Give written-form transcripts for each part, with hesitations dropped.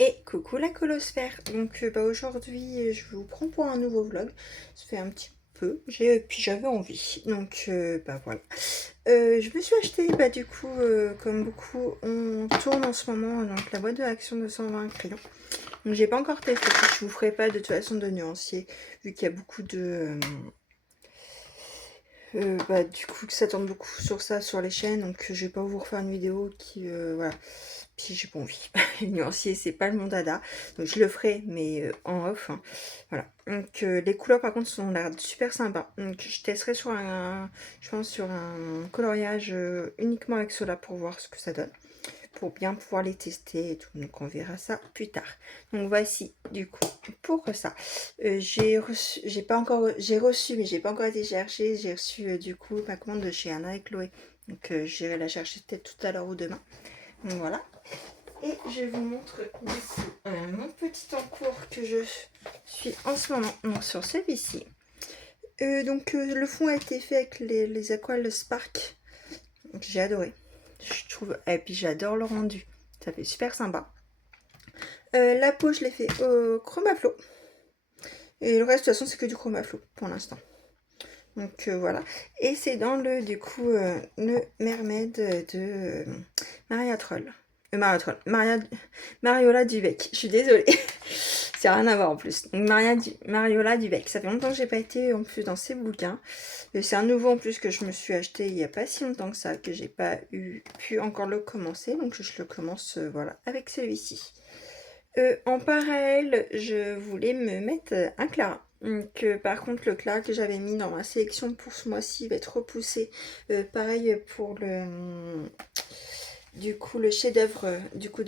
Et coucou la colosphère. Donc aujourd'hui je vous prends pour un nouveau vlog. Ça fait un petit peu, puis j'avais envie. Donc voilà. Je me suis acheté du coup comme beaucoup on tourne en ce moment donc la boîte de Action 220 crayons. Donc j'ai pas encore testé. Je vous ferai pas de toute façon de nuancier vu qu'il y a beaucoup de du coup que ça tourne beaucoup sur ça sur les chaînes, donc je vais pas vous refaire une vidéo qui voilà, puis j'ai pas envie. Le nuancier c'est pas mon dada, donc je le ferai mais en off hein. Voilà, donc les couleurs par contre sont l'air super sympa, donc je testerai sur un, je pense sur un coloriage uniquement avec cela pour voir ce que ça donne, pour bien pouvoir les tester et tout. Donc on verra ça plus tard. Donc voici du coup pour ça. J'ai reçu, j'ai reçu, mais j'ai pas encore été chercher. J'ai reçu du coup ma commande de chez Anna et Chloé. Donc j'irai la chercher peut-être tout à l'heure ou demain. Donc voilà. Et je vous montre du coup mon petit encours que je suis en ce moment. Donc sur celui-ci. Le fond a été fait avec les aquarelles Spark. J'ai adoré. Je trouve. Et puis j'adore le rendu. Ça fait super sympa. La peau, je l'ai fait au Chromaflo. Et le reste, de toute façon, c'est que du Chromaflo pour l'instant. Donc voilà. Et c'est dans le, du coup, le Mermaid de Maria Troll. Mariola Dubec. Je suis désolée. Ça n'a rien à voir en plus. Donc Mariola Dubec. Ça fait longtemps que j'ai pas été en plus dans ces bouquins. C'est un nouveau en plus que je me suis acheté il n'y a pas si longtemps que ça, que j'ai pas pu encore le commencer. Donc je le commence voilà, avec celui-ci. En parallèle, je voulais me mettre un Clara. Donc, par contre, le Clara que j'avais mis dans ma sélection pour ce mois-ci va être repoussé. Pareil pour du coup, le chef-d'œuvre, du coup,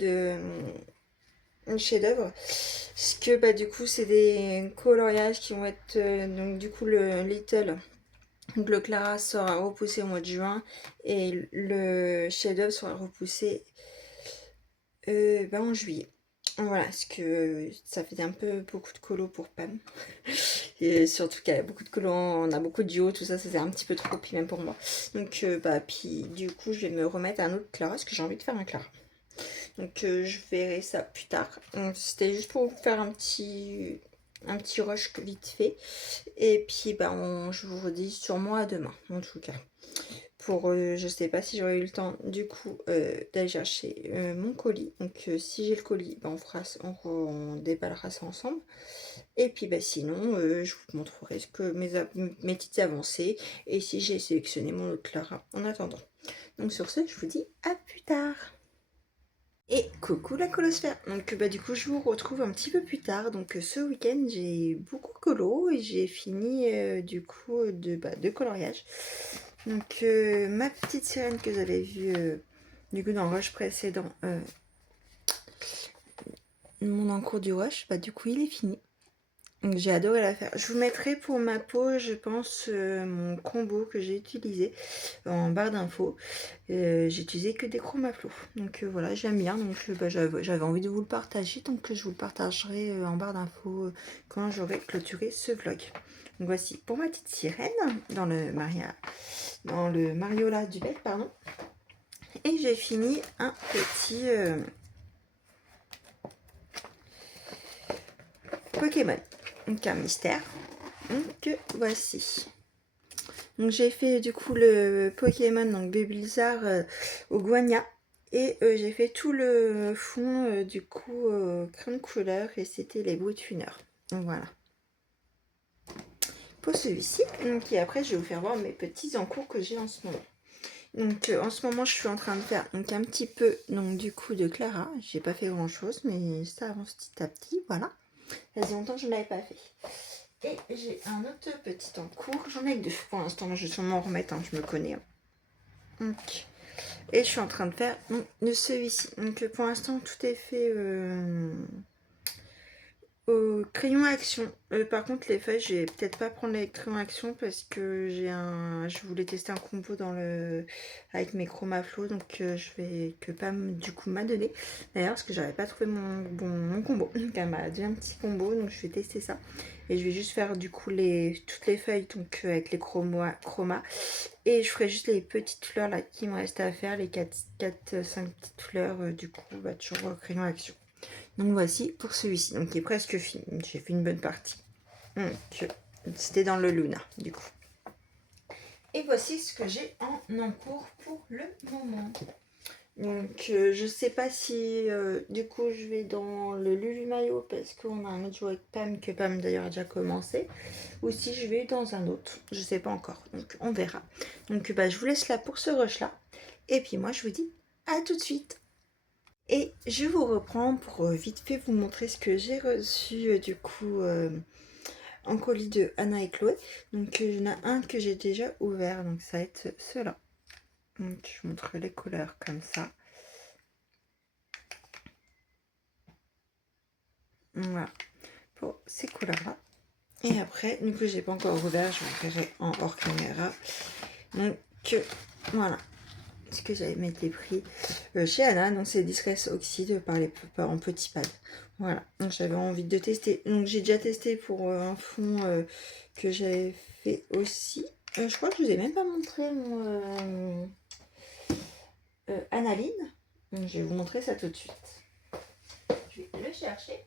un chef-d'œuvre. Parce que, du coup, c'est des coloriages qui vont être, donc, du coup, le Little. Donc, le Clara sera repoussé au mois de juin et le chef-d'œuvre sera repoussé en juillet. Voilà, parce que ça fait un peu beaucoup de colo pour Pam. Et surtout qu'il y a beaucoup de colo, on a beaucoup de duos, tout ça, ça c'est un petit peu trop, puis même pour moi. Donc, puis du coup, je vais me remettre un autre Clara, parce que j'ai envie de faire un Clara. Donc, je verrai ça plus tard. C'était juste pour vous faire un petit rush vite fait. Et puis, je vous redis sûrement à demain, en tout cas. Pour, je sais pas si j'aurai eu le temps du coup d'aller chercher mon colis. Donc si j'ai le colis, on déballera ça ensemble. Et puis sinon, je vous montrerai ce que mes petites avancées et si j'ai sélectionné mon autre Clara en attendant. Donc sur ce, je vous dis à plus tard. Et coucou la colosphère. Donc du coup je vous retrouve un petit peu plus tard. Donc ce week-end j'ai beaucoup colo et j'ai fini du coup de coloriage. Donc ma petite sirène que j'avais vue du coup dans le rush précédent, mon encours du rush, du coup il est fini. Donc j'ai adoré la faire. Je vous mettrai pour ma peau, je pense, mon combo que j'ai utilisé en barre d'infos. J'ai utilisé que des chromaflots. Donc voilà, j'aime bien. Donc j'avais envie de vous le partager. Donc je vous le partagerai en barre d'infos quand j'aurai clôturé ce vlog. Donc voici pour ma petite sirène dans le Mariola du bec, pardon. Et j'ai fini un petit Pokémon. Donc un mystère. Donc voici. Donc j'ai fait du coup le Pokémon, donc Bulbizarre au Guania. Et j'ai fait tout le fond du coup crème couleur et c'était les bruits de funeur. Donc voilà. Pour celui-ci. Donc et après je vais vous faire voir mes petits encours que j'ai en ce moment. Donc en ce moment je suis en train de faire donc un petit peu donc du coup de Clara. J'ai pas fait grand chose mais ça avance petit à petit. Voilà. Ça faisait longtemps que je ne l'avais pas fait. Et j'ai un autre petit encours. J'en ai deux pour l'instant. Je vais sûrement en remettre. Je me connais. Donc, et je suis en train de faire celui-ci. Donc pour l'instant tout est fait au crayon action. Par contre les feuilles, je vais peut-être pas prendre les crayons action parce que je voulais tester un combo avec mes chromaflots. Donc je vais que Pam du coup m'a donné. D'ailleurs parce que j'avais pas trouvé mon combo. Donc elle m'a donné un petit combo. Donc je vais tester ça. Et je vais juste faire du coup toutes les feuilles donc avec les chromas. Et je ferai juste les petites fleurs là qui me restent à faire. Les 4-5 petites fleurs du coup toujours crayon action. Donc voici pour celui-ci, donc qui est presque fini. J'ai fait une bonne partie. Donc c'était dans le Luna du coup. Et voici ce que j'ai en encours pour le moment. Donc je sais pas si du coup je vais dans le Lulu Maillot parce qu'on a un autre jeu avec Pam que Pam d'ailleurs a déjà commencé, ou si je vais dans un autre, je sais pas encore, donc on verra. Donc bah, je vous laisse là pour ce rush là, et puis moi je vous dis à tout de suite. Et je vous reprends pour vite fait vous montrer ce que j'ai reçu du coup en colis de Anna et Chloé. Donc il y en a un que j'ai déjà ouvert, donc ça va être ceux-là. Donc je vous montre les couleurs comme ça. Voilà, pour ces couleurs-là. Et après, du coup, j'ai pas encore ouvert, je vous verrai en hors caméra. Donc voilà ce que j'avais mis les prix chez Anna. Donc c'est Distress Oxide en petit pad. Voilà, donc j'avais envie de tester. Donc j'ai déjà testé pour un fond que j'avais fait aussi. Je crois que je vous ai même pas montré mon Analine. Donc je vais vous montrer ça tout de suite. Je vais le chercher.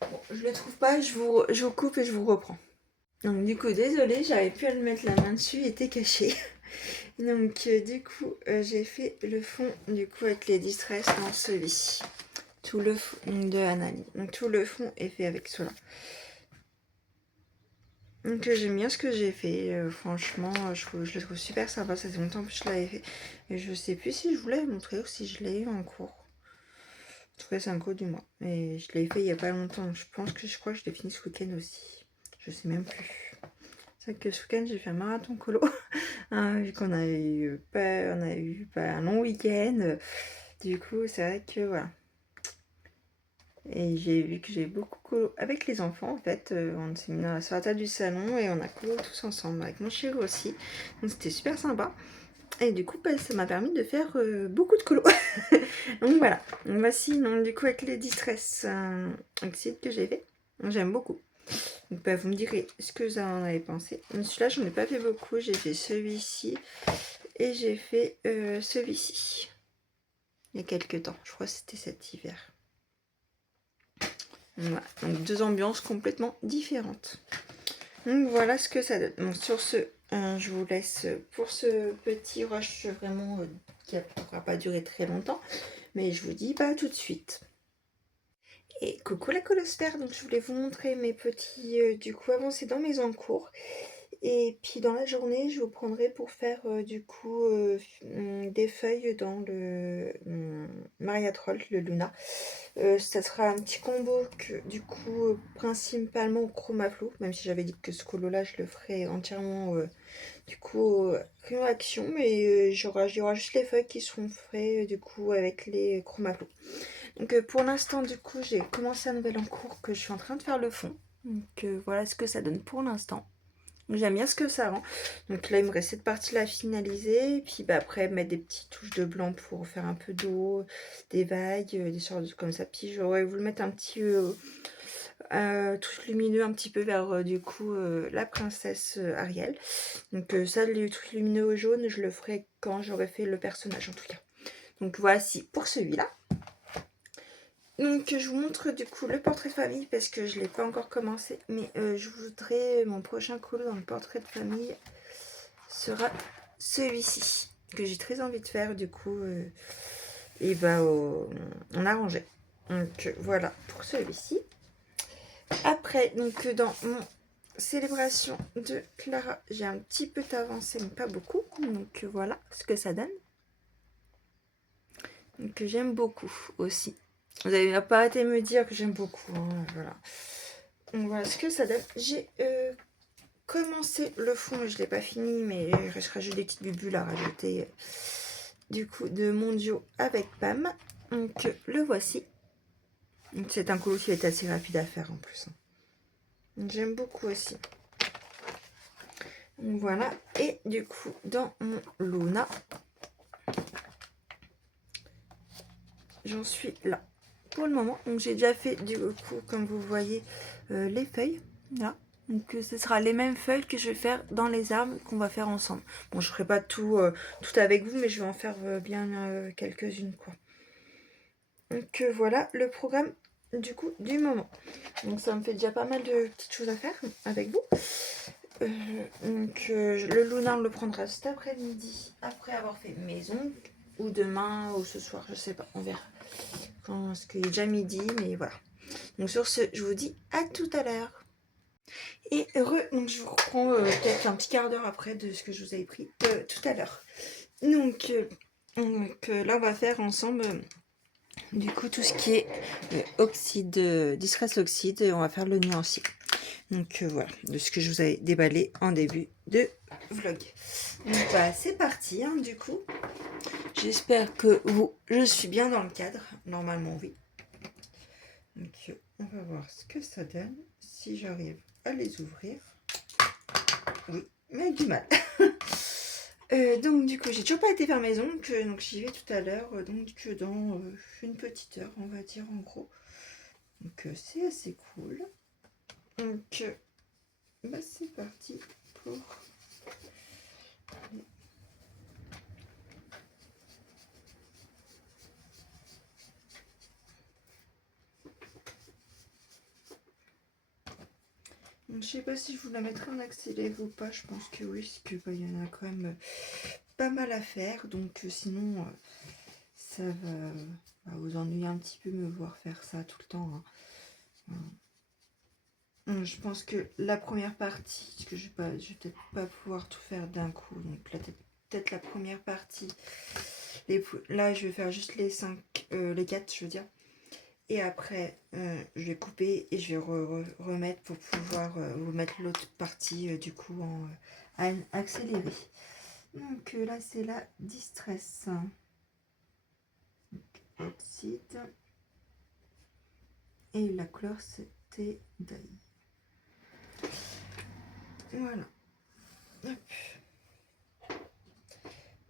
Bon, je le trouve pas, je vous coupe et je vous reprends. Donc du coup, désolée, j'avais pu à le mettre la main dessus, il était caché. Donc du coup, j'ai fait le fond du coup avec les Distress dans celui-ci. Tout le fond de Anali. Donc tout le fond est fait avec cela. Donc j'aime bien ce que j'ai fait. Franchement, je le trouve super sympa. Ça fait longtemps que je l'avais fait. Et je sais plus si je vous l'avais montré ou si je l'ai eu en cours. Je trouvais c'est un cours du mois. Et je l'ai fait il y a pas longtemps. Donc je crois que je l'ai fini ce week-end aussi. Je sais même plus. C'est vrai que ce week-end j'ai fait un marathon colo. Hein, vu qu'on a eu un long week-end. Du coup, c'est vrai que voilà. Et j'ai vu que j'ai beaucoup colo avec les enfants en fait. On s'est mis sur la table du salon et on a colo tous ensemble avec mon chéri aussi. Donc c'était super sympa. Et du coup, bah, ça m'a permis de faire beaucoup de colo. Donc voilà. Donc voici donc, du coup avec les Distress Oxide que j'ai fait. J'aime beaucoup. Donc bah, vous me direz ce que vous en avez pensé. Celui-là, j'en ai pas fait beaucoup. J'ai fait celui-ci et j'ai fait celui-ci. Il y a quelques temps. Je crois que c'était cet hiver. Voilà. Donc deux ambiances complètement différentes. Donc voilà ce que ça donne. Donc sur ce, je vous laisse pour ce petit rush vraiment qui ne pourra pas durer très longtemps. Mais je vous dis bah tout de suite. Et coucou la colosphère, donc je voulais vous montrer mes petits du coup avancés dans mes encours. Et puis dans la journée, je vous prendrai pour faire du coup des feuilles dans le Maria Troll, le Luna. Ça sera un petit combo que du coup principalement au chroma flou, même si j'avais dit que ce colo là je le ferai entièrement du coup rayon action, mais il y aura juste les feuilles qui seront faites du coup avec les chroma flou. Donc pour l'instant du coup j'ai commencé un nouvel encours que je suis en train de faire le fond. Donc voilà ce que ça donne pour l'instant. J'aime bien ce que ça rend. Donc là, il me reste cette partie-là à finaliser. Et puis bah, après, mettre des petites touches de blanc pour faire un peu d'eau, des vagues, des sortes comme ça. Puis j'aurais voulu mettre un petit touche lumineux un petit peu vers du coup la princesse Ariel. Donc ça, les trucs lumineux au jaune, je le ferai quand j'aurai fait le personnage en tout cas. Donc voici pour celui-là. Donc je vous montre du coup le portrait de famille parce que je ne l'ai pas encore commencé. Mais je voudrais, mon prochain colo dans le portrait de famille sera celui-ci. Que j'ai très envie de faire du coup. Et bah on a rangé. Donc voilà pour celui-ci. Après, donc dans mon célébration de Clara, j'ai un petit peu avancé mais pas beaucoup. Donc voilà ce que ça donne. Donc j'aime beaucoup aussi. Vous n'avez pas arrêté de me dire que j'aime beaucoup. Hein, voilà. Donc voilà ce que ça donne. J'ai commencé le fond, je ne l'ai pas fini, mais il restera juste des petites bulles à rajouter. Du coup, de mon duo avec Pam. Donc le voici. C'est un colo qui est assez rapide à faire en plus. J'aime beaucoup aussi. Donc voilà. Et du coup, dans mon Luna, j'en suis là pour le moment. Donc j'ai déjà fait du coup, comme vous voyez, les feuilles. Là. Donc ce sera les mêmes feuilles que je vais faire dans les arbres qu'on va faire ensemble. Bon, je ferai pas tout, tout avec vous, mais je vais en faire bien quelques-unes, quoi. Donc voilà le programme du coup du moment. Donc ça me fait déjà pas mal de petites choses à faire avec vous. Le Luna on le prendra cet après-midi après avoir fait maison, ou demain ou ce soir, je sais pas, on verra. Parce qu'il est déjà midi, mais voilà. Donc sur ce, je vous dis à tout à l'heure. Et heureux, donc je vous reprends peut-être un petit quart d'heure après de ce que je vous avais pris tout à l'heure. Donc, là on va faire ensemble du coup tout ce qui est oxyde, distress oxyde, on va faire le nuancier. Donc voilà, de ce que je vous avais déballé en début de vlog. Donc bah, c'est parti hein, du coup. J'espère que je suis bien dans le cadre. Normalement oui. Donc on va voir ce que ça donne. Si j'arrive à les ouvrir. Oui, mais avec du mal. Donc du coup j'ai toujours pas été faire maison. Donc j'y vais tout à l'heure. Donc dans une petite heure on va dire en gros. Donc c'est assez cool. Donc bah, c'est parti pour... Je sais pas si je vous la mettrai en accéléré ou pas, je pense que oui, parce que bah, y en a quand même pas mal à faire, donc sinon ça va vous ennuyer un petit peu me voir faire ça tout le temps. Hein. Je pense que la première partie, parce que je vais peut-être pas pouvoir tout faire d'un coup, donc là peut-être la première partie, là je vais faire juste les 4 je veux dire. Et après, je vais couper et je vais remettre pour pouvoir vous mettre l'autre partie du coup en accéléré. Donc là, c'est la distress. Oxyde. Et la couleur, c'était Dye. Voilà. Hop.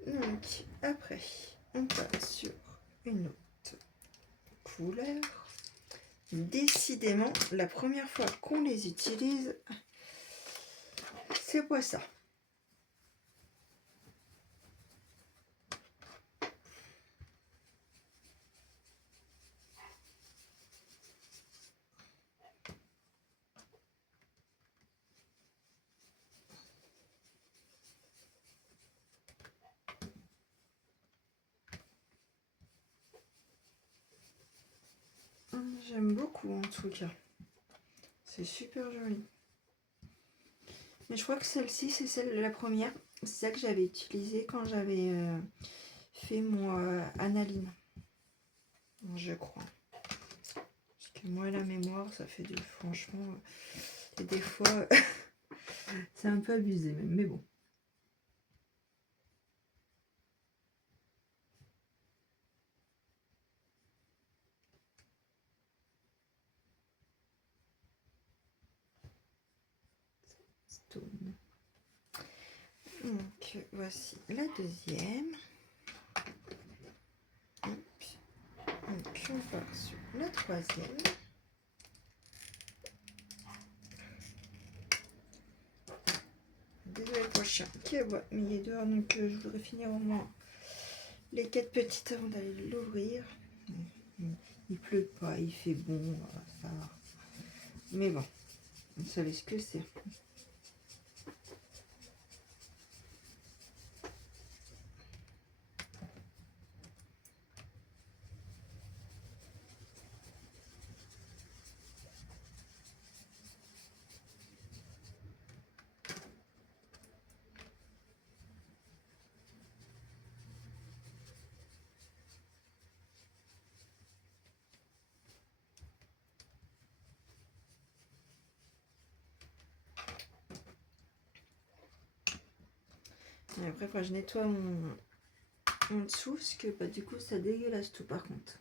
Donc après, on passe sur une autre couleur. Décidément, la première fois qu'on les utilise, c'est quoi ça? J'aime beaucoup en tout cas. C'est super joli. Mais je crois que celle-ci, c'est la première. C'est ça que j'avais utilisé quand j'avais fait mon analine. Je crois. Parce que moi, la mémoire, ça fait franchement, et des fois, c'est un peu abusé même. Mais bon. Stone. Donc, voici la deuxième. Donc, on part sur la troisième. Désolé pour le chien qui aboie, mais il est dehors, donc je voudrais finir au moins les 4 petites avant d'aller l'ouvrir. Il pleut pas, il fait bon, ça va. Mais bon, vous savez ce que c'est. Et après, il faut que je nettoie en dessous, parce que bah, du coup, ça dégueulasse tout par contre.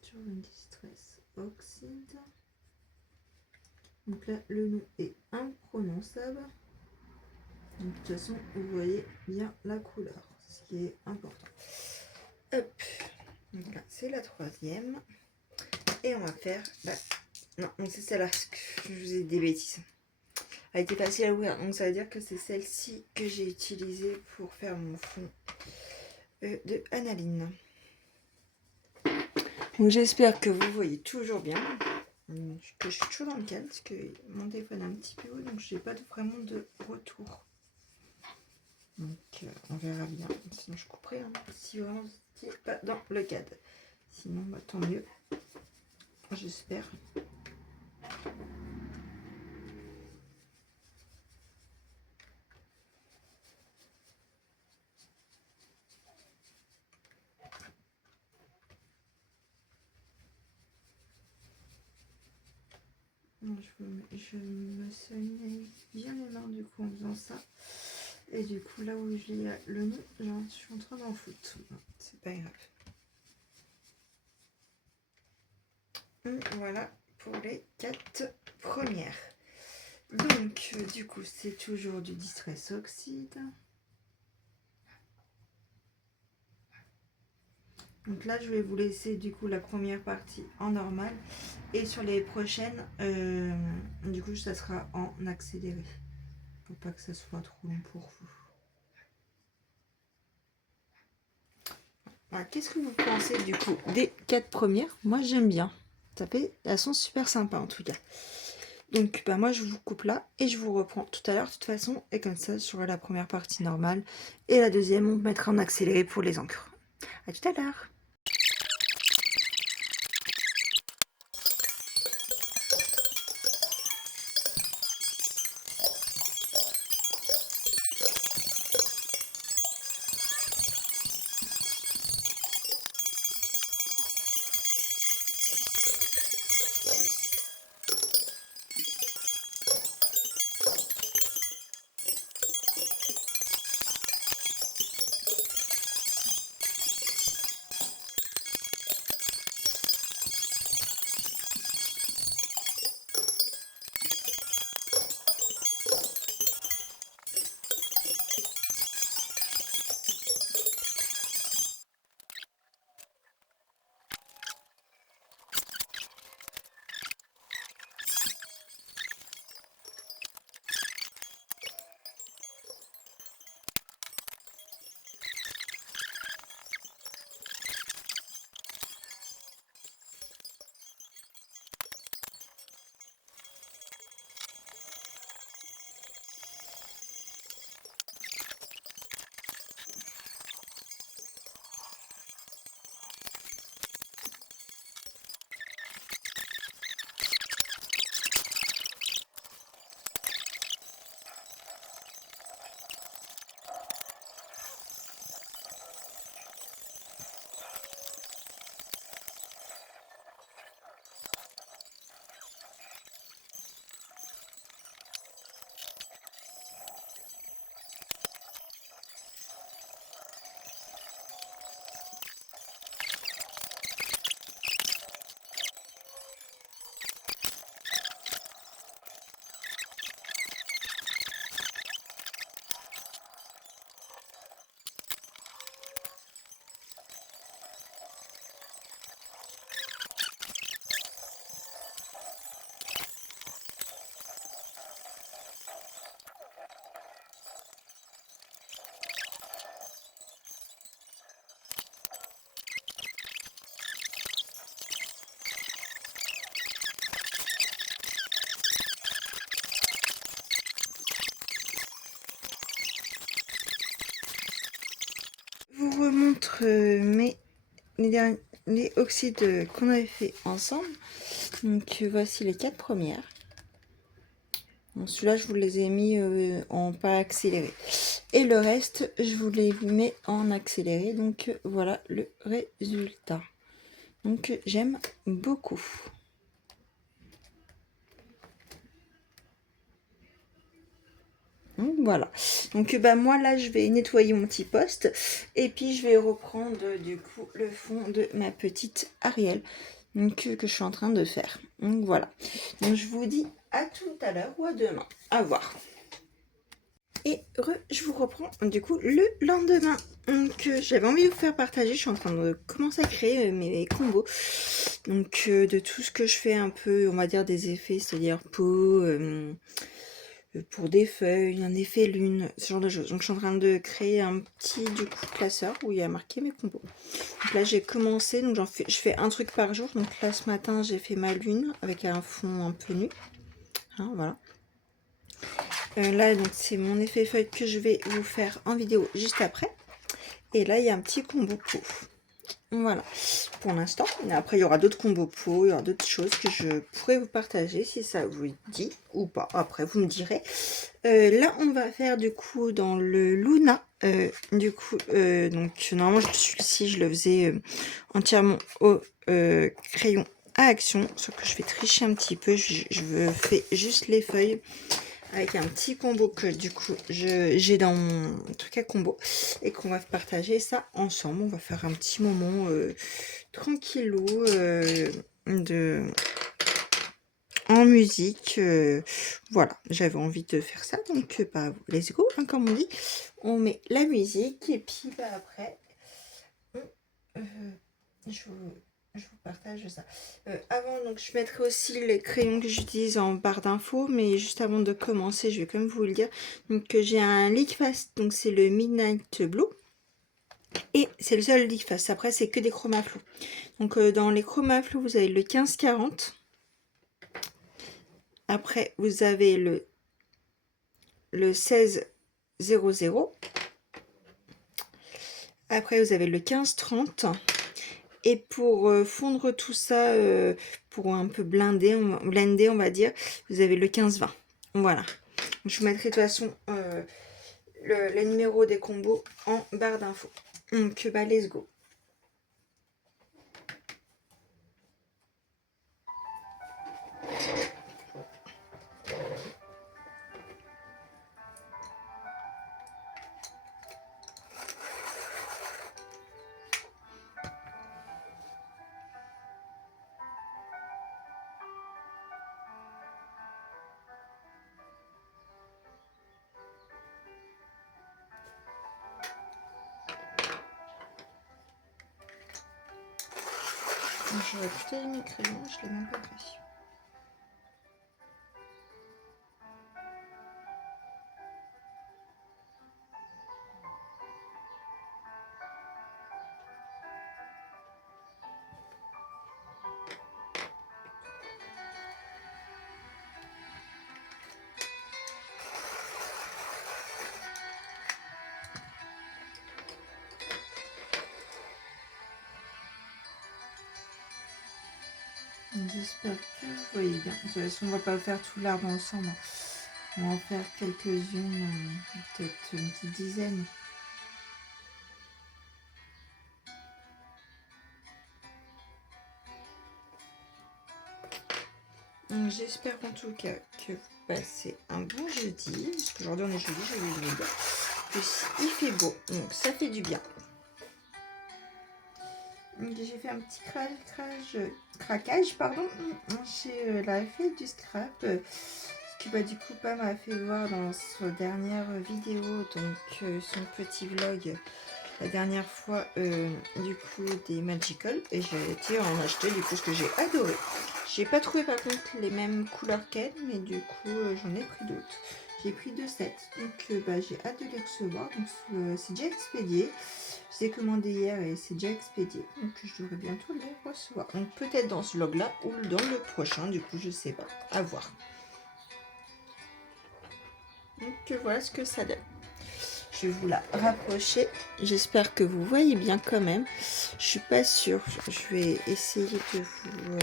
Toujours une distress oxyde. Donc là, le nom est imprononçable. Donc, de toute façon, vous voyez bien la couleur, ce qui est important. Hop. Donc là, c'est la troisième. Et on va faire... non, donc c'est celle-là, je vous ai dit des bêtises. Elle était facile à ouvrir, donc ça veut dire que c'est celle-ci que j'ai utilisée pour faire mon fond de analine. Donc j'espère que vous voyez toujours bien, que je suis toujours dans le cadre, parce que mon téléphone est un petit peu haut, donc je n'ai pas vraiment de retour. Donc on verra bien, sinon je couperai, hein, si vraiment vous n'êtes pas dans le cadre. Sinon, bah, tant mieux, j'espère. Je me saigne bien les mains du coup en faisant ça. Et du coup là où j'ai le nez, je suis en train d'en foutre. C'est pas grave. Voilà pour les 4 premières. Donc du coup c'est toujours du Distress Oxide. Donc là je vais vous laisser du coup la première partie en normal. Et sur les prochaines, du coup ça sera en accéléré. Pour pas que ça soit trop long pour vous. Voilà, qu'est-ce que vous pensez du coup des 4 premières? Moi j'aime bien. Ça fait, elles sont super sympas en tout cas. Donc moi je vous coupe là et je vous reprends tout à l'heure de toute façon. Et comme ça sur la première partie normale. Et la deuxième on mettra en accéléré pour les encres. A tout à l'heure. Je vous remontre les oxydes qu'on avait fait ensemble. Donc voici les 4 premières. Celui-là je vous les ai mis en pas accéléré. Et le reste je vous les mets en accéléré. Donc voilà le résultat. Donc j'aime beaucoup. Donc, voilà. Donc moi là je vais nettoyer mon petit poste. Et puis je vais reprendre du coup le fond de ma petite Ariel. Donc que je suis en train de faire. Donc voilà. Donc je vous dis à tout à l'heure ou à demain. À voir. Et je vous reprends du coup le lendemain que j'avais envie de vous faire partager. Je suis en train de commencer à créer mes combos. Donc de tout ce que je fais un peu, on va dire des effets, c'est-à-dire peau, pour des feuilles, un effet lune, ce genre de choses. Donc je suis en train de créer un petit du coup classeur où il y a marqué mes combos. Donc là j'ai commencé, donc je fais un truc par jour. Donc là ce matin j'ai fait ma lune avec un fond un peu nu. Hein, voilà. Là donc c'est mon effet feuille que je vais vous faire en vidéo juste après. Et là il y a un petit combo peau. Voilà, pour l'instant. Après, il y aura d'autres combos peau, il y aura d'autres choses que je pourrais vous partager si ça vous dit ou pas. Après, vous me direz. Là, on va faire du coup dans le Luna. Donc normalement, celui-ci, je le faisais entièrement au crayon à action. Sauf que je vais tricher un petit peu. Je fais juste les feuilles avec un petit combo que du coup j'ai dans mon truc à combo et qu'on va partager ça ensemble. On va faire un petit moment tranquillou en musique. Voilà, j'avais envie de faire ça, donc bah, let's go, hein, comme on dit. On met la musique et puis bah, après je vous partage ça. Avant, donc, je mettrai aussi les crayons que j'utilise en barre d'infos, mais juste avant de commencer, je vais quand même vous le dire. Donc, j'ai un Liquifast, donc c'est le Midnight Blue. Et c'est le seul Liquifast. Après, c'est que des chromaflows. Donc, dans les chromaflows, vous avez le 1540. Après, vous avez le 1600. Après, vous avez le 1530. Et pour fondre tout ça, pour un peu blender, on va dire, vous avez le 15-20. Voilà. Je vous mettrai de toute façon le numéro des combos en barre d'infos. Donc, bah, let's go. J'aurais plutôt aimé mes crayons, je ne l'ai même pas pris. J'espère que vous voyez bien. De toute façon, on va pas faire tout l'arbre ensemble. On va en faire quelques-unes, peut-être une petite dizaine. Donc j'espère en tout cas que vous passez un bon jeudi. Parce qu'aujourd'hui on est jeudi, je vais vous le dire. Plus il fait beau, donc ça fait du bien. J'ai fait un petit craquage, pardon. J'ai la fée du scrap. Ce que bah, du coup Pam m'a fait voir dans sa dernière vidéo, donc son petit vlog. La dernière fois, du coup, des Magical. Et j'ai été en acheter, du coup, ce que j'ai adoré. J'ai pas trouvé, par contre, les mêmes couleurs qu'elle, mais du coup, j'en ai pris d'autres. J'ai pris 2 sets. Donc, bah, j'ai hâte de les recevoir. Donc, c'est déjà expédié. Je les ai commandé hier et c'est déjà expédié. Donc, je devrais bientôt les recevoir. Donc, peut-être dans ce vlog-là ou dans le prochain. Du coup, je sais pas. À voir. Donc, voilà ce que ça donne. Je vais vous la rapprocher. J'espère que vous voyez bien quand même. Je suis pas sûre. Je vais essayer de vous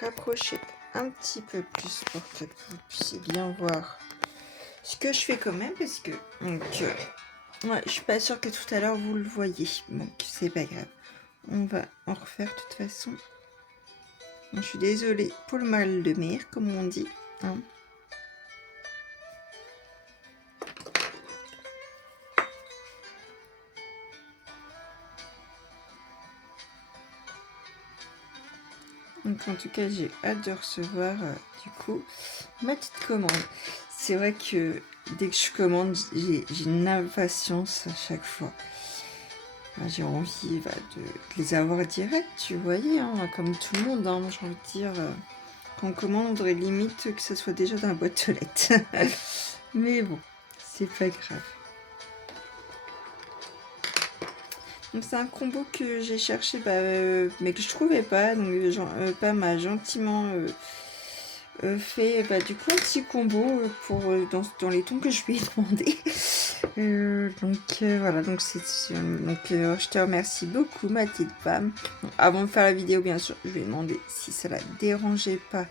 rapprocher un petit peu plus pour que vous puissiez bien voir ce que je fais quand même. Parce que ouais, je suis pas sûre que tout à l'heure vous le voyez. Donc c'est pas grave. On va en refaire de toute façon. Je suis désolée pour le mal de mer, comme on dit. Hein. Donc en tout cas j'ai hâte de recevoir du coup ma petite commande. c'est vrai que dès que je commande, j'ai une impatience à chaque fois. J'ai envie de les avoir direct, tu voyais, hein, comme tout le monde. Hein, moi, j'ai envie de dire, quand on commande, on devrait limite que ça soit déjà dans la boîte aux lettres. Mais bon, c'est pas grave. Donc c'est un combo que j'ai cherché, mais que je trouvais pas. Donc Pam m'a gentiment fait du coup un petit combo pour dans les tons que je lui ai demandé. Voilà, donc je te remercie beaucoup ma petite Pam. Donc, avant de faire la vidéo, bien sûr, je lui ai demandé si ça la dérangeait pas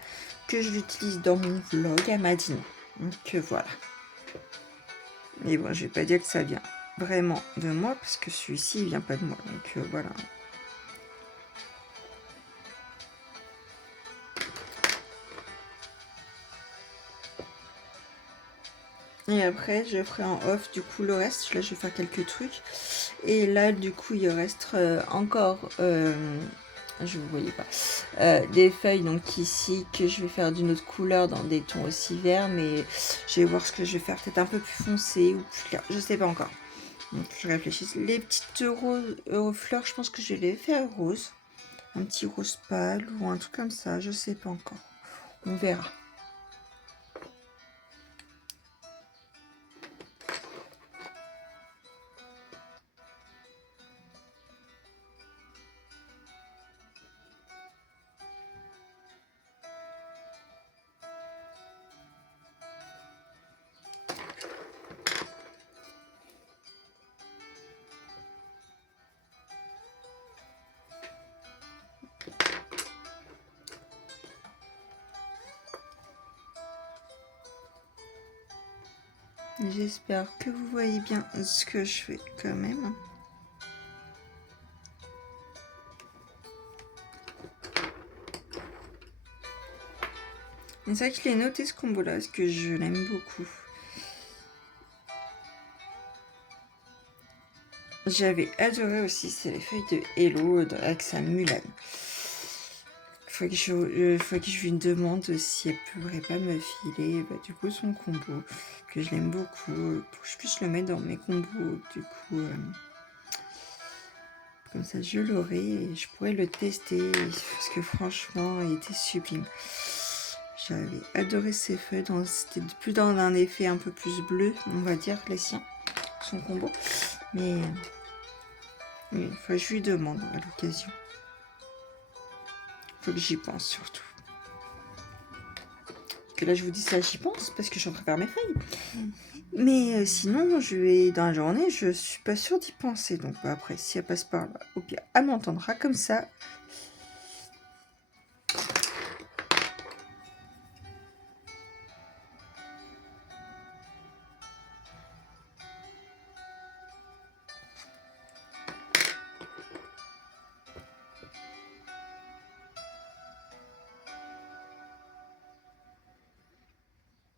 que je l'utilise dans mon vlog. Elle m'a dit non. Donc voilà. Mais bon, je vais pas dire que ça vient vraiment de moi parce que celui-ci il vient pas de moi. Donc voilà. Et après, je ferai en off du coup le reste. Là, je vais faire quelques trucs. Et là, du coup, il reste encore, je ne vous voyais pas, des feuilles donc ici que je vais faire d'une autre couleur dans des tons aussi verts. Mais je vais voir ce que je vais faire, peut-être un peu plus foncé ou plus clair. Je sais pas encore. Donc, je réfléchis. Les petites roses fleurs, je pense que je vais les faire rose. Un petit rose pâle ou un truc comme ça. Je sais pas encore. On verra. J'espère que vous voyez bien ce que je fais quand même. C'est vrai que je l'ai noté ce combo là parce que je l'aime beaucoup. J'avais adoré aussi, c'est les feuilles de Hello avec sa Mulan. Faut que je lui demande si elle pourrait pas me filer du coup son combo, que je l'aime beaucoup, pour que je puisse le mettre dans mes combos. Du coup, comme ça je l'aurai et je pourrais le tester parce que franchement, il était sublime. J'avais adoré ces feuilles, c'était plus dans un effet un peu plus bleu, on va dire, les siens, son combo. Mais il faut que je lui demande à l'occasion. Faut que j'y pense surtout. Que là je vous dis ça, j'y pense parce que je suis en train de faire mes feuilles. Mais sinon, dans la journée, je suis pas sûre d'y penser. Donc après, si elle passe par là, au pire, elle m'entendra comme ça.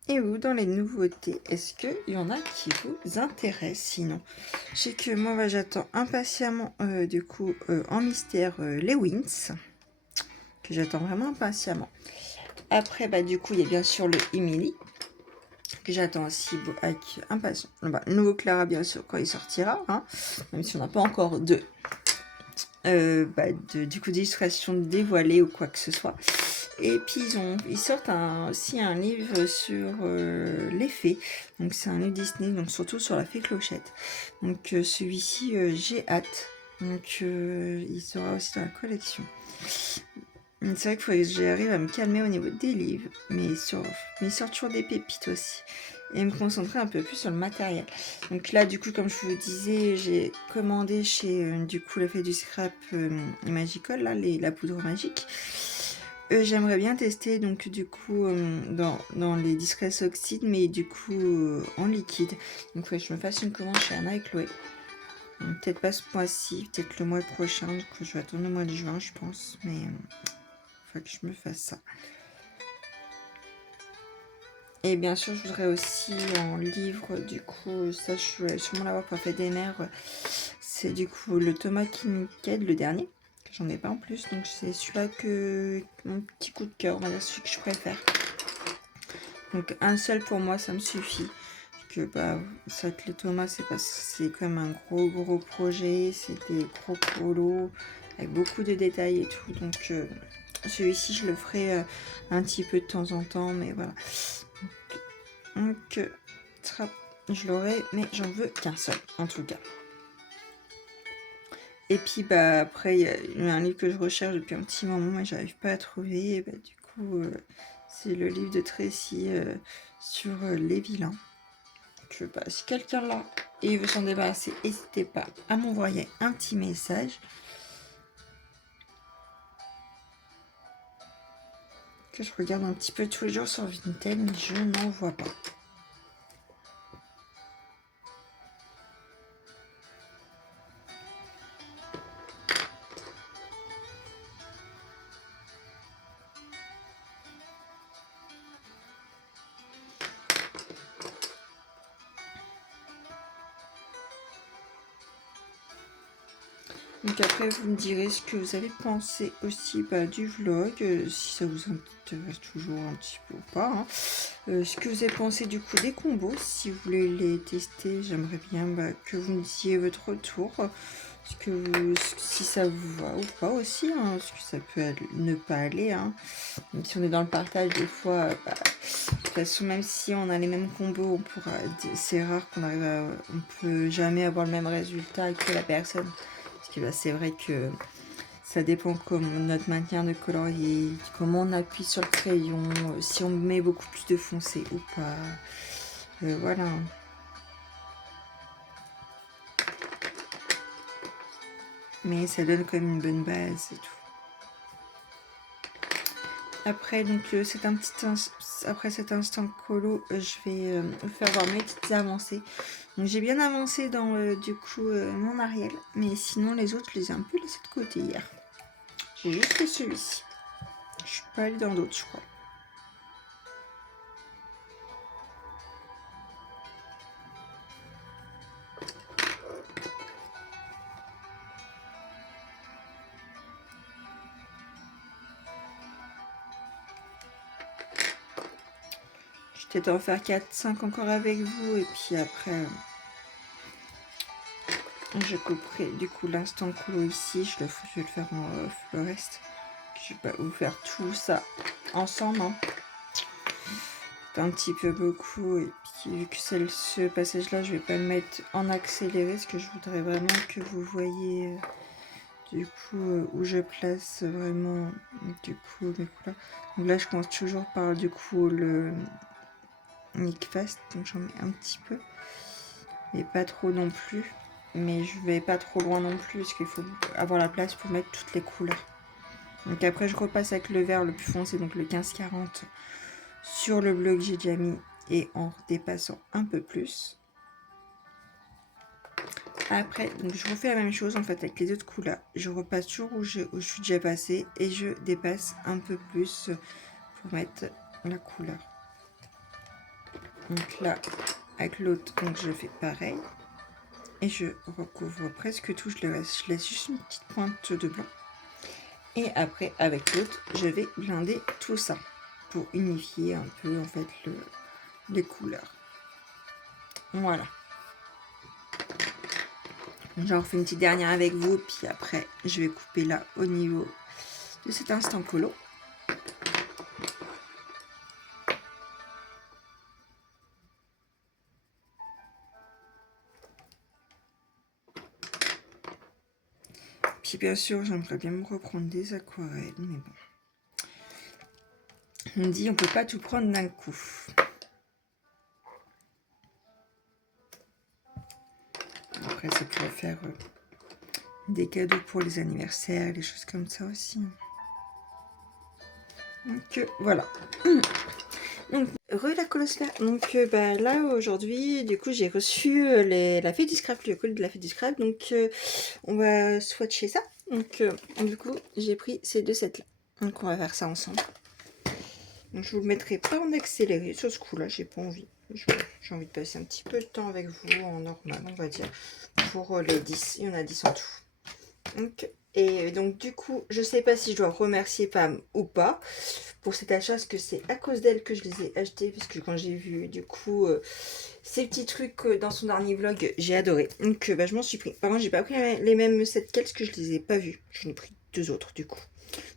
Et vous, dans les nouveautés, est-ce qu'il y en a qui vous intéressent? Sinon, je sais que moi, j'attends impatiemment, du coup, en mystère, les Wins, que j'attends vraiment impatiemment. Après, du coup, il y a bien sûr le Emily, que j'attends aussi avec impatience. Le nouveau Clara, bien sûr, quand il sortira, hein, même si on n'a pas encore du coup d'illustration dévoilée ou quoi que ce soit. Et puis ils sortent aussi un livre sur les fées. Donc c'est un livre Disney, donc surtout sur la fée Clochette. Donc celui-ci, j'ai hâte. Donc il sera aussi dans la collection. C'est vrai qu'il faut que j'arrive à me calmer au niveau des livres, mais il sort toujours des pépites aussi. Et me concentrer un peu plus sur le matériel. Donc là, du coup, comme je vous disais, j'ai commandé chez du coup la fée du scrap Magical, là, la poudre magique. J'aimerais bien tester donc du coup dans les discrets oxydes, mais du coup en liquide. Donc il faut que je me fasse une commande chez Anna et Chloé. Peut-être pas ce mois-ci, peut-être le mois prochain, que je vais attendre le mois de juin, je pense. Mais faut que je me fasse ça. Et bien sûr, je voudrais aussi en livre, du coup, ça je vais sûrement l'avoir pour Fête des Mères. C'est du coup le Thomas Kincaid, le dernier. J'en ai pas en plus, donc c'est celui-là que mon petit coup de cœur, on va dire celui que je préfère. Donc un seul pour moi ça me suffit. Parce que bah ça que les tomates c'est quand même un gros projet, c'est des gros colos avec beaucoup de détails et tout. Donc celui-ci je le ferai un petit peu de temps en temps, mais voilà. Donc je l'aurai, mais j'en veux qu'un seul en tout cas. Et puis bah après il y a un livre que je recherche depuis un petit moment et j'arrive pas à trouver. Et bah, du coup c'est le livre de Tracy sur les vilains. Que bah, si quelqu'un l'a et veut s'en débarrasser, n'hésitez pas à m'envoyer un petit message. Que je regarde un petit peu tous les jours sur Vinted, mais je n'en vois pas. Donc après vous me direz ce que vous avez pensé aussi du vlog, si ça vous intéresse toujours un petit peu ou pas. Hein. Ce que vous avez pensé du coup des combos, si vous voulez les tester, j'aimerais bien que vous me disiez votre retour. Si ça vous va ou pas aussi, hein, parce que ça peut ne pas aller. Hein. Même si on est dans le partage des fois, de toute façon même si on a les mêmes combos, c'est rare on peut jamais avoir le même résultat que la personne. C'est vrai que ça dépend comme notre maintien de colorier, comment on appuie sur le crayon, si on met beaucoup plus de foncé ou pas. Voilà. Mais ça donne quand même une bonne base et tout. Après, donc, après cet instant colo, je vais vous faire voir mes petites avancées. Donc j'ai bien avancé dans du coup mon Ariel, mais sinon les autres je les ai un peu laissés de côté hier. J'ai juste fait celui-ci. Je suis pas allée dans d'autres, je crois. Je vais peut-être en faire 4-5 encore avec vous et puis après je couperai du coup l'instant colo ici. Je vais le faire en off le reste. Je vais pas vous faire tout ça ensemble. Hein. C'est un petit peu beaucoup et puis vu que ce passage là je vais pas le mettre en accéléré parce que je voudrais vraiment que vous voyez du coup où je place vraiment du coup mes couleurs. Donc là je commence toujours par du coup le Nick Fast, donc j'en mets un petit peu et pas trop non plus, mais je vais pas trop loin non plus parce qu'il faut avoir la place pour mettre toutes les couleurs. Donc après je repasse avec le vert le plus foncé, donc le 1540 sur le bleu que j'ai déjà mis et en dépassant un peu plus. Après donc je refais la même chose en fait avec les autres couleurs, je repasse toujours où je suis déjà passée et je dépasse un peu plus pour mettre la couleur. Donc là avec l'autre donc je fais pareil et je recouvre presque tout, je laisse juste une petite pointe de blanc et après avec l'autre je vais blinder tout ça pour unifier un peu en fait les couleurs. Voilà, j'en refais une petite dernière avec vous puis après je vais couper là au niveau de cet instant colo. Puis bien sûr j'aimerais bien me reprendre des aquarelles, mais bon, on dit on peut pas tout prendre d'un coup. Après ça pourrait faire des cadeaux pour les anniversaires, des choses comme ça aussi. Donc voilà. Donc la colosphère. Donc là aujourd'hui du coup j'ai reçu la fée du scrap, le colis de la fée du scrap. Donc on va swatcher ça. Donc du coup j'ai pris ces deux sets là. Donc on va faire ça ensemble. Donc je vous le mettrai pas en accéléré sur ce coup là, j'ai pas envie. J'ai envie de passer un petit peu de temps avec vous en normal on va dire. Pour les 10, il y en a 10 en tout. Donc Et donc du coup, je sais pas si je dois remercier Pam ou pas pour cet achat, parce que c'est à cause d'elle que je les ai achetés, parce que quand j'ai vu du coup ces petits trucs dans son dernier vlog, j'ai adoré. Donc bah, je m'en suis pris. Par contre, j'ai pas pris les mêmes 7 parce que je les ai pas vus. J'en ai pris 2 autres du coup.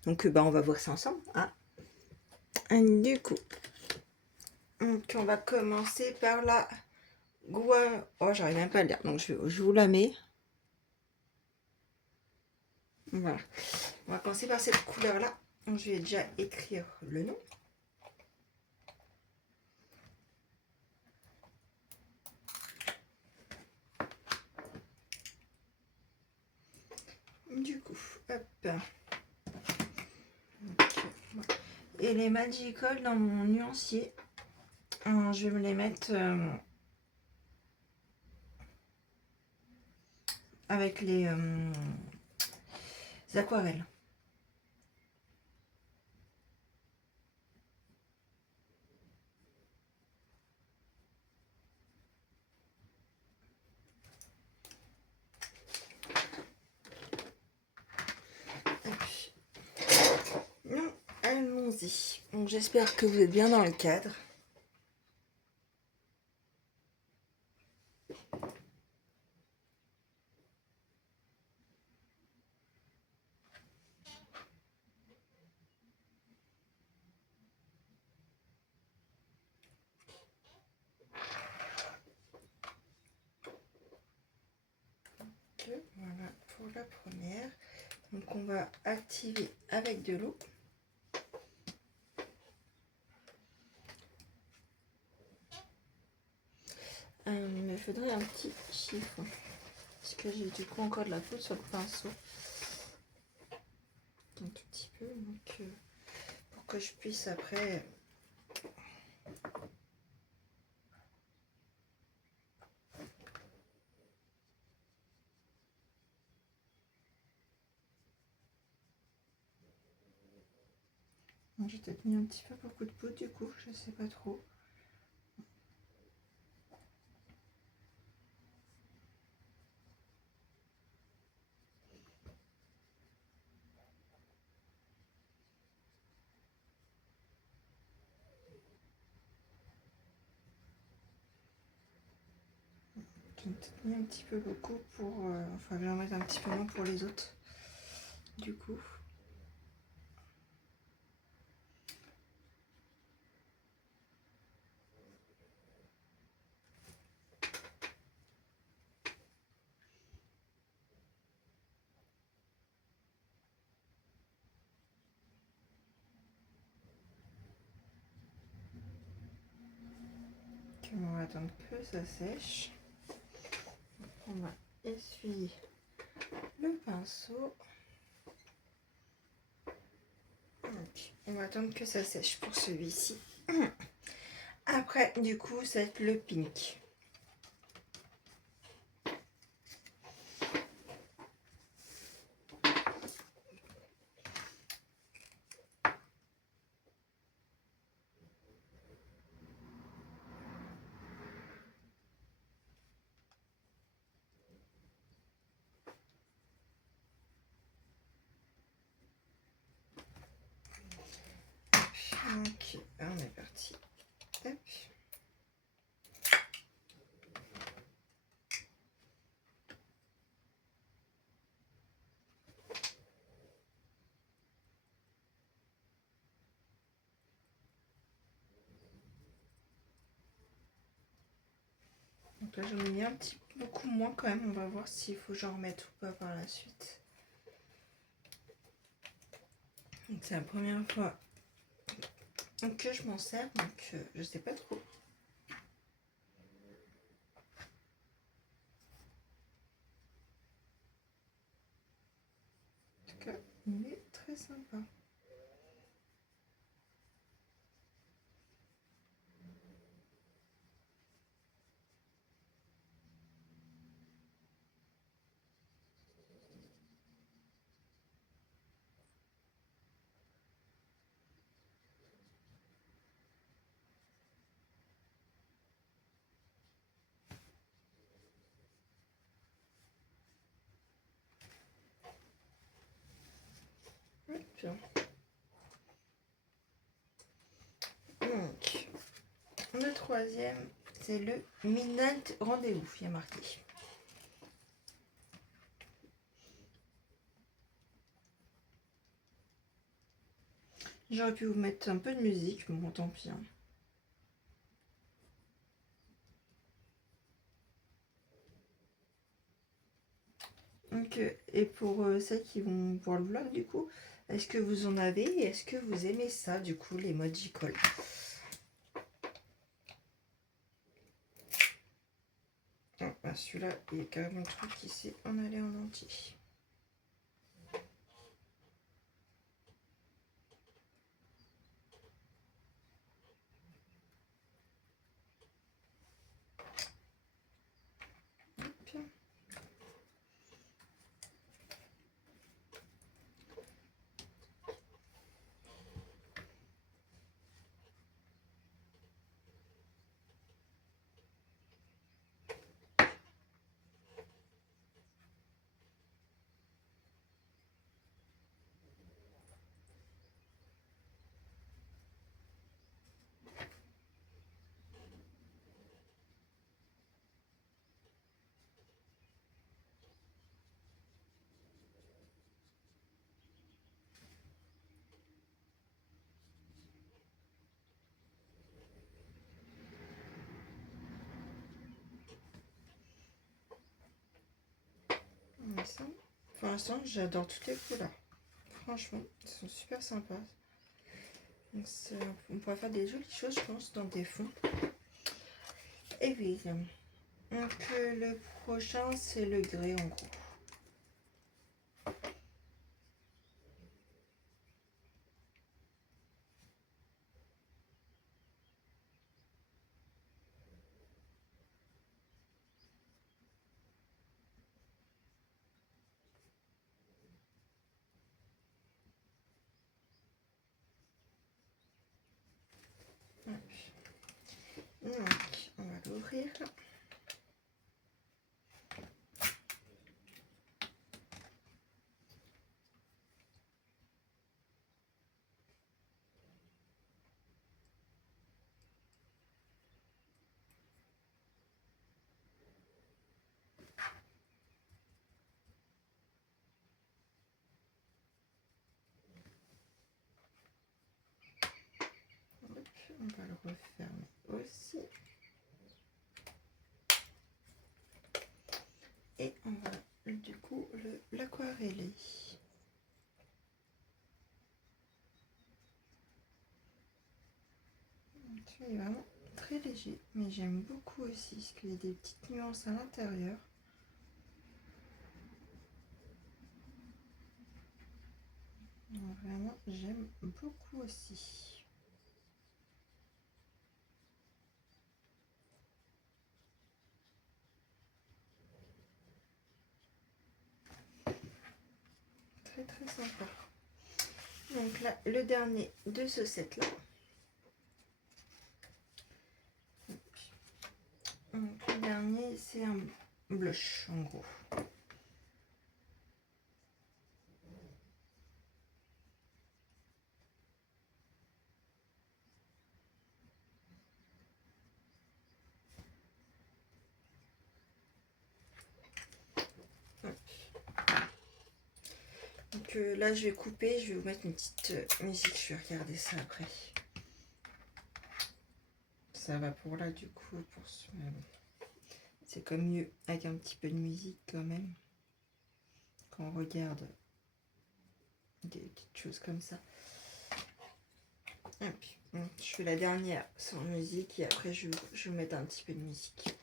Donc bah on va voir ça ensemble. Hein. Du coup, donc, on va commencer par la Gua... Oh, j'arrive même pas à le dire. Donc je vous la mets. Voilà. On va commencer par cette couleur-là. Je vais déjà écrire le nom. Du coup, hop. Et les Magical dans mon nuancier, je vais me les mettre avec les aquarelles. Non, allons-y. Donc j'espère que vous êtes bien dans le cadre. Voilà pour la première. Donc on va activer avec de l'eau. Il me faudrait un petit chiffon. Parce que j'ai du coup encore de la poudre sur le pinceau. Un tout petit peu. Donc pour que je puisse après... J'ai peut-être mis un petit peu beaucoup de poudre du coup, je sais pas trop. J'en ai peut-être mis un petit peu beaucoup pour... enfin, je vais en mettre un petit peu moins pour les autres. Du coup. On va attendre que ça sèche. On va essuyer le pinceau. Donc, on va attendre que ça sèche pour celui-ci. Après, du coup, ça va être le pink. Ok, on est parti. Hop. Donc là, j'en ai mis un petit beaucoup moins quand même. On va voir s'il faut que j'en remette ou pas par la suite. C'est la première fois que je m'en sers, donc je sais pas trop. En tout cas, il est très sympa. Donc, le troisième, c'est le Midnight Rendez-vous, il y a marqué. J'aurais pu vous mettre un peu de musique, mais bon, tant pis. Hein. Donc, et pour celles qui vont pour le vlog, du coup, est-ce que vous en avez et est-ce que vous aimez ça, du coup, les Mojicall? Ah, bah celui-là, il y a carrément le truc qui s'est en allé en entier. Hop. Ça, pour l'instant, j'adore toutes les couleurs. Franchement, elles sont super sympas. Donc, on pourrait faire des jolies choses, je pense, dans des fonds. Et oui. Donc, le prochain, c'est le grès, en gros. Donc, on va l'ouvrir. Hop, on va le refermer aussi. Et on va du coup l'aquareller. Il est vraiment très léger, mais j'aime beaucoup aussi parce qu'il y a des petites nuances à l'intérieur. Vraiment, j'aime beaucoup aussi. Très très sympa. Donc là, le dernier de ce set là. Donc, le dernier, c'est un blush en gros. Donc là, je vais couper, je vais vous mettre une petite musique, je vais regarder ça après. Ça va pour là, du coup, pour ce... C'est comme mieux avec un petit peu de musique quand même. Quand on regarde des petites choses comme ça. Et puis, bon, je fais la dernière sans musique et après je vais mettre un petit peu de musique.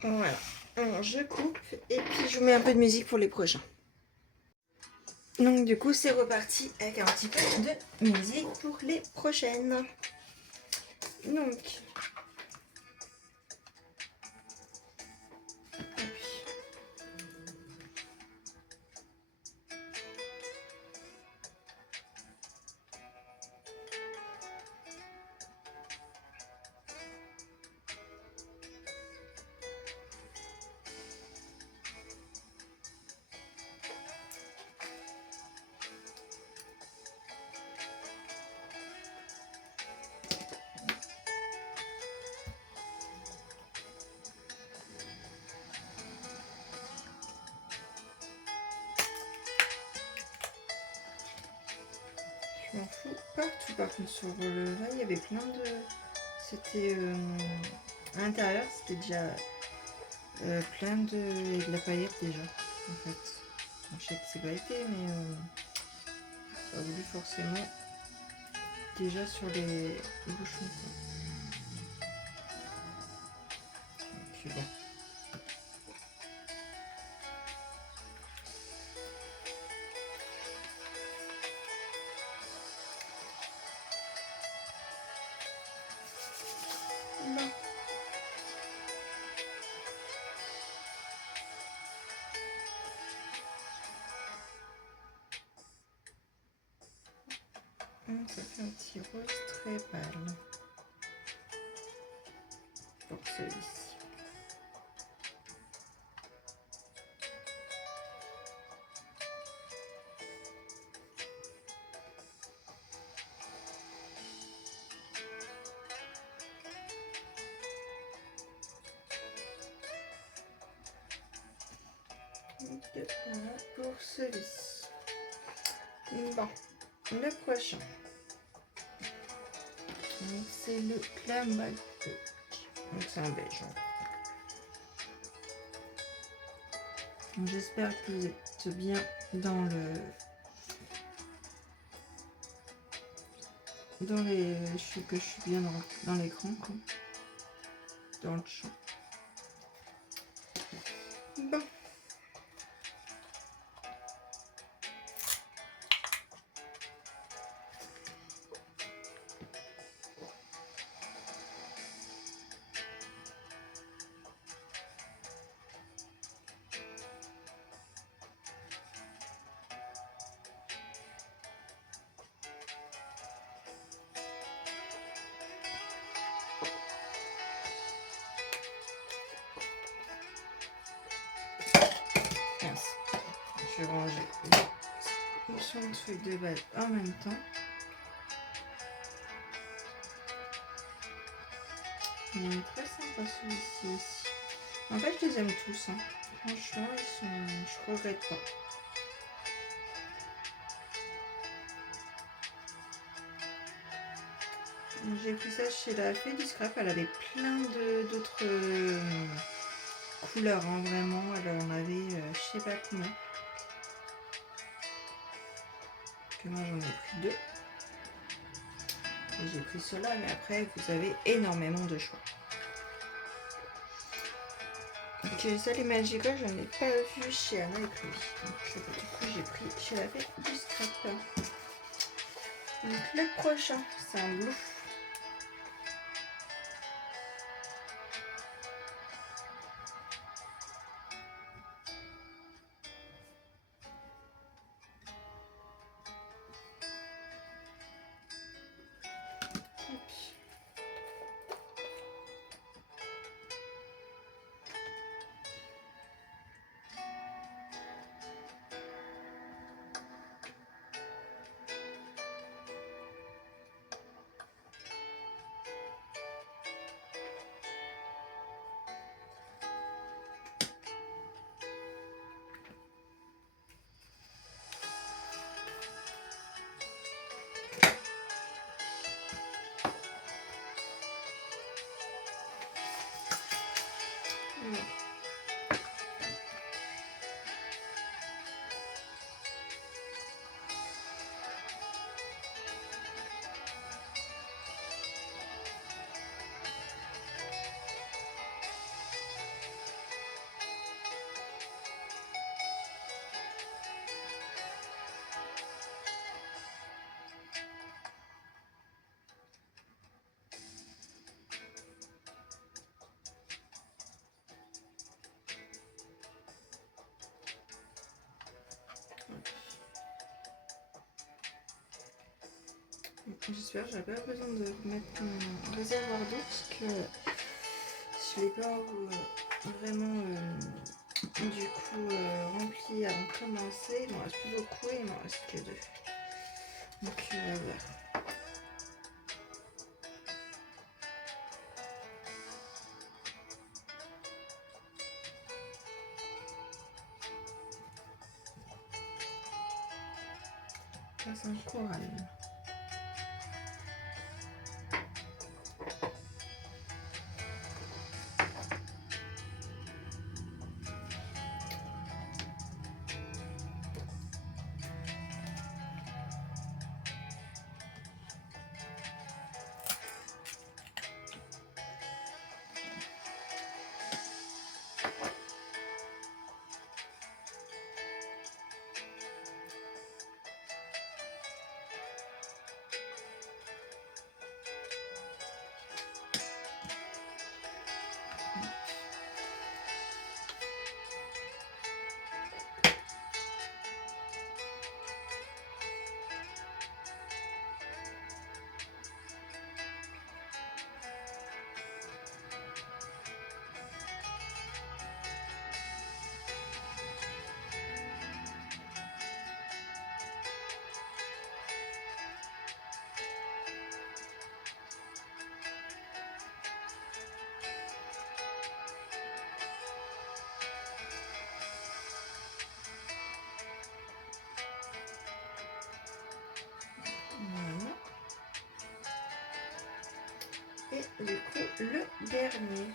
Voilà. Alors je coupe et puis je vous mets un peu de musique pour les prochains. Donc du coup c'est reparti avec un petit peu de musique pour les prochaines. Donc je m'en fous partout. Par contre sur là il y avait plein de... C'était à l'intérieur c'était déjà plein de... et de la paillette déjà en fait. Bon, je sais que c'est pas été mais pas voulu forcément déjà sur les bouchons. Puis bon. Bon. Ça fait un petit rose très pâle pour celui-ci. Voilà pour celui-ci. Bon, le prochain. C'est le Clamac. Donc c'est un beige. J'espère que vous êtes bien dans le... dans les... que je suis bien dans l'écran, quoi. Dans le champ. Bon. Mince. Je vais ranger le champ de feuilles de balle en même temps. Il est très sympa celui-ci aussi. En fait, je les aime tous. Hein. Franchement, je regrette pas. J'ai pris ça chez la Fée du Scrap. Elle avait plein d'autres couleurs. Hein, vraiment, elle en avait je sais pas combien. Que moi, j'en ai pris 2. Et j'ai pris cela, mais après, vous avez énormément de choix. Donc ça, les Magica, je n'en ai pas vu chez Anna et Chloé. Donc du coup, j'ai pris chez la Fée du Scrap. Donc le prochain, c'est un bleu. J'espère que j'aurai pas besoin de remettre mon réservoir d'eau parce que je l'ai pas vraiment du coup rempli avant de commencer. Il m'en reste plus beaucoup et il m'en reste que 2. Donc voilà. Ça c'est un coral. Voilà. Et du coup le dernier.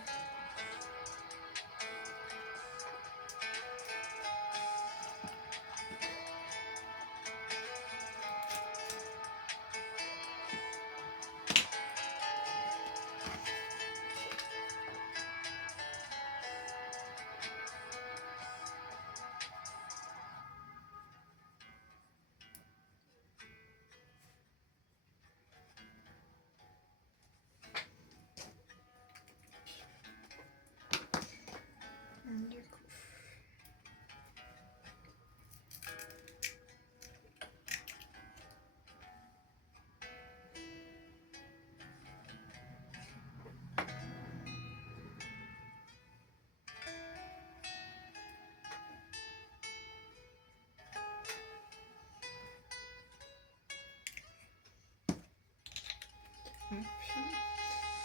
Du coup.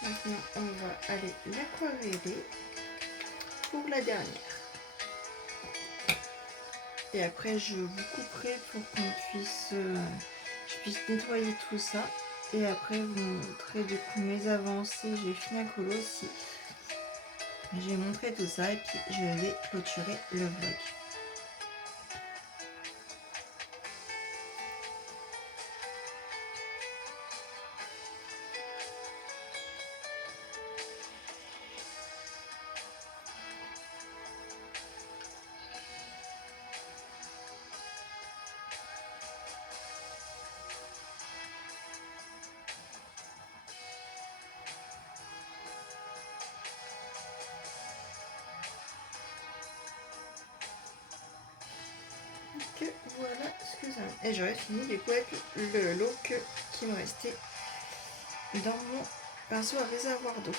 Maintenant, on va aller l'aquareller pour la dernière. Et après, je vous couperai pour qu'on puisse, je puisse nettoyer tout ça. Et après, vous montrez du coup mes avancées. J'ai fini un colo aussi. Je vais montrer tout ça et puis je vais clôturer le vlog. Que voilà ce que ça va. Et j'aurais fini du coup avec l'eau qui me restait dans mon pinceau à réservoir d'eau.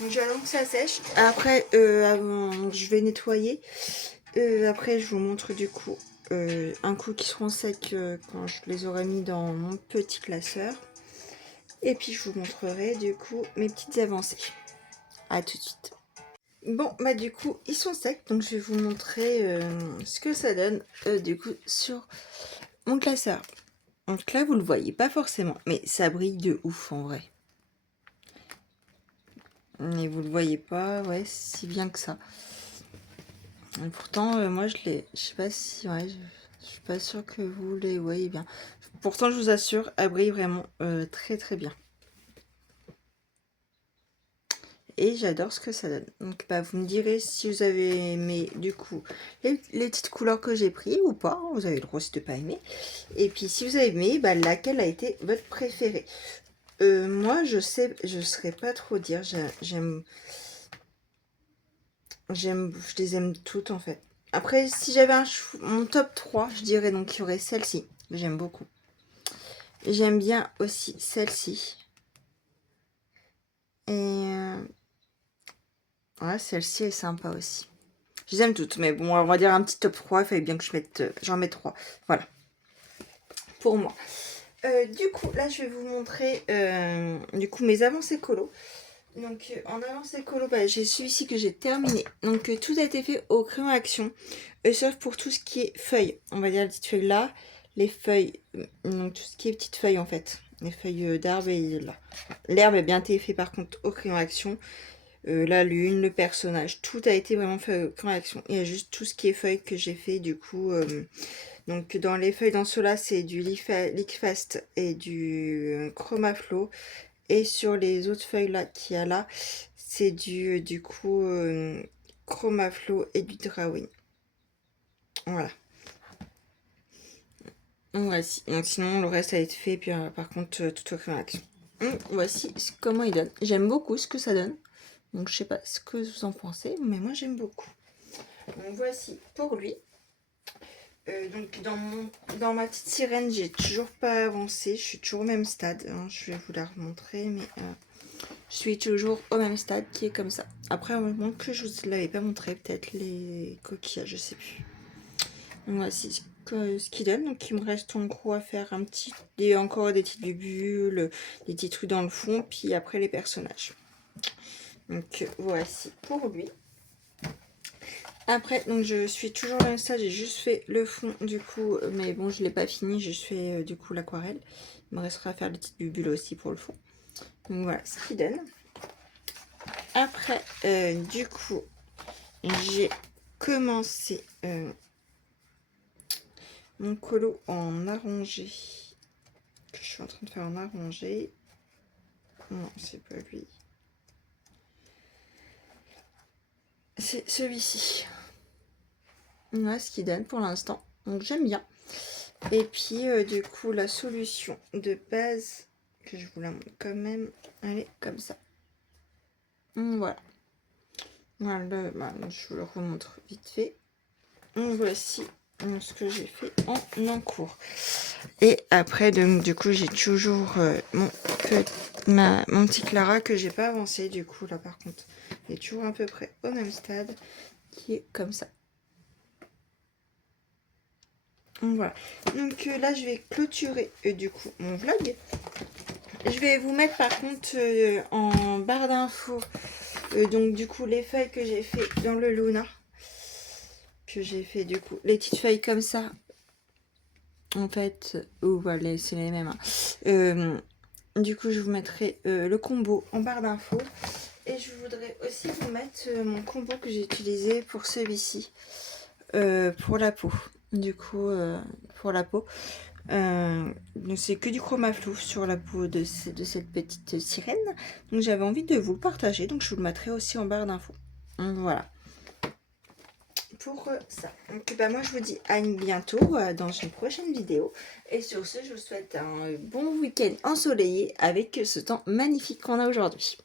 Donc j'attends que ça sèche. Après, je vais nettoyer. Après, je vous montre du coup un coup qui seront secs quand je les aurai mis dans mon petit classeur. Et puis je vous montrerai du coup mes petites avancées. À tout de suite. Bon, bah du coup, ils sont secs, donc je vais vous montrer ce que ça donne du coup sur mon classeur. Donc là, vous le voyez pas forcément, mais ça brille de ouf en vrai. Et vous le voyez pas, ouais, si bien que ça. Et pourtant, moi, je sais pas si, ouais, je suis pas sûre que vous les voyez bien. Pourtant, je vous assure, elle brille vraiment très très bien. Et j'adore ce que ça donne. Donc bah, vous me direz si vous avez aimé du coup les petites couleurs que j'ai pris ou pas. Vous avez le droit aussi de pas aimer. Et puis si vous avez aimé, bah, laquelle a été votre préférée. Moi je saurais pas trop dire. Je les aime toutes en fait. Après si j'avais mon top 3, je dirais donc qu'il y aurait celle-ci. J'aime beaucoup. J'aime bien aussi celle-ci. Et ouais, celle-ci est sympa aussi. Je les aime toutes, mais bon, on va dire un petit top 3. Il fallait bien que je mette, j'en mette 3. Voilà, pour moi. Du coup, là, je vais vous montrer du coup mes avancées colo. Donc, en avancée colo, bah, j'ai celui-ci que j'ai terminé. Donc, tout a été fait au crayon action, sauf pour tout ce qui est feuilles. On va dire les petites feuilles là, les feuilles, donc tout ce qui est petites feuilles en fait. Les feuilles d'arbre et là. L'herbe est bien été fait par contre au crayon action. La lune, le personnage, tout a été vraiment fait au crayon action. Il y a juste tout ce qui est feuilles que j'ai fait du coup. Donc dans les feuilles dans ceux-là, c'est du Lickfast et du Chromaflow. Et sur les autres feuilles là qu'il y a là, c'est du coup Chromaflow et du Drawing. Voilà. Voici. Donc sinon le reste a été fait, puis par contre tout au crayon action. Voici comment il donne. J'aime beaucoup ce que ça donne. Donc je sais pas ce que vous en pensez, mais moi j'aime beaucoup. Donc voici pour lui. Donc dans ma petite sirène, j'ai toujours pas avancé. Je suis toujours au même stade. Hein. Je vais vous la remontrer, mais je suis toujours au même stade qui est comme ça. Après, au moment que je vous l'avais pas montré, peut-être les coquillages, je sais plus. Donc voici ce qu'il donne. Donc il me reste en gros à faire un petit, encore des petites bulles, des petits trucs dans le fond, puis après les personnages. Donc voici pour lui. Après, donc je suis toujours dans le stade, j'ai juste fait le fond du coup, mais bon, je l'ai pas fini, j'ai juste fait du coup l'aquarelle. Il me restera à faire des petites bulles aussi pour le fond. Donc voilà ce qu'il donne. Après, du coup, j'ai commencé mon colo en arrangé, que je suis en train de faire en arrangé. Non, c'est pas lui. C'est celui-ci. Voilà ce qu'il donne pour l'instant. Donc j'aime bien. Et puis du coup la solution de base, que je vous la montre quand même, elle est comme ça. Voilà. Voilà, je vous le remontre vite fait. Donc voici ce que j'ai fait en encours. Et après, donc, du coup, j'ai toujours mon petit Clara que j'ai pas avancé. Du coup, là par contre, il est toujours à peu près au même stade, qui est comme ça. Donc voilà. Donc là, je vais clôturer du coup mon vlog. Je vais vous mettre par contre en barre d'infos donc du coup les feuilles que j'ai fait dans le Luna. Que j'ai fait du coup les petites feuilles comme ça. En fait, voilà, c'est les mêmes. Hein. Du coup, je vous mettrai le combo en barre d'infos. Et je voudrais aussi vous mettre mon combo que j'ai utilisé pour celui-ci. Pour la peau. Du coup, pour la peau. C'est que du chromaflou sur la peau de cette petite sirène. Donc j'avais envie de vous le partager. Donc je vous le mettrai aussi en barre d'infos. Donc voilà. Pour ça. Donc bah, moi je vous dis à bientôt dans une prochaine vidéo. Et sur ce, je vous souhaite un bon week-end ensoleillé avec ce temps magnifique qu'on a aujourd'hui.